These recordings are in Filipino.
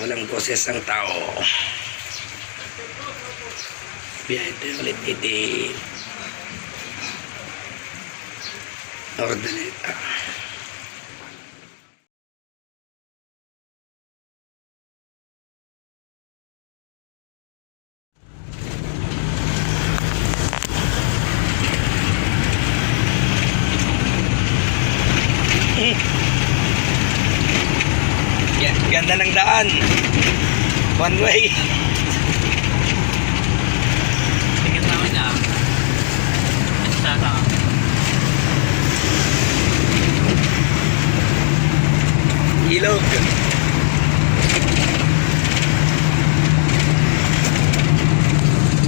Walang boses ang tao. Biyahe ulit iti Ordoneta. Ganda ng daan. One way. Tingin namin na. Tata. Ilog.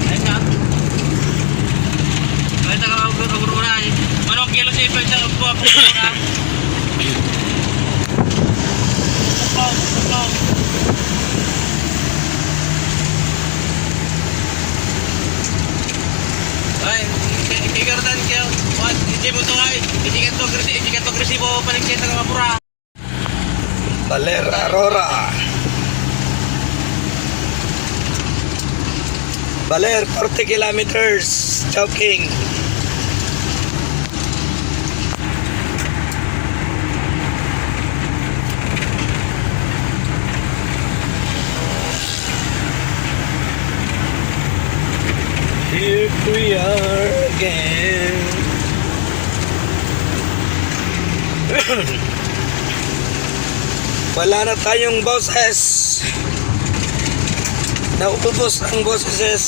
Ayun na. Ay, taga-ugura-ugura. Manong kilo sa iba sa upo-upo. Ay, ikartan kayo. Hindi mo ito ay. Hindi ka to agresibo paligid ng mga pura. Baler Aurora. Baler 40 kilometers. Joking. Here we are again. Wala na tayong boses. Naubos ang boses.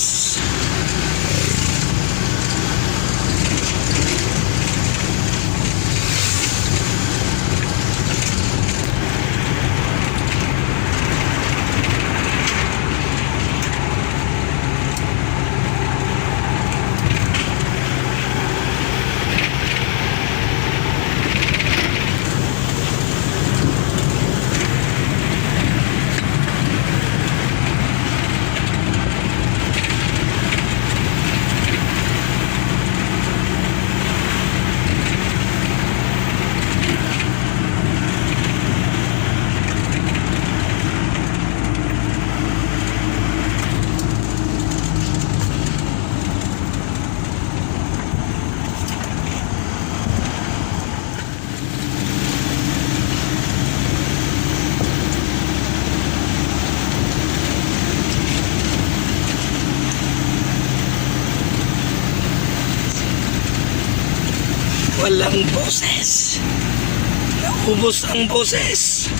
Walang boses. Naubos ang boses.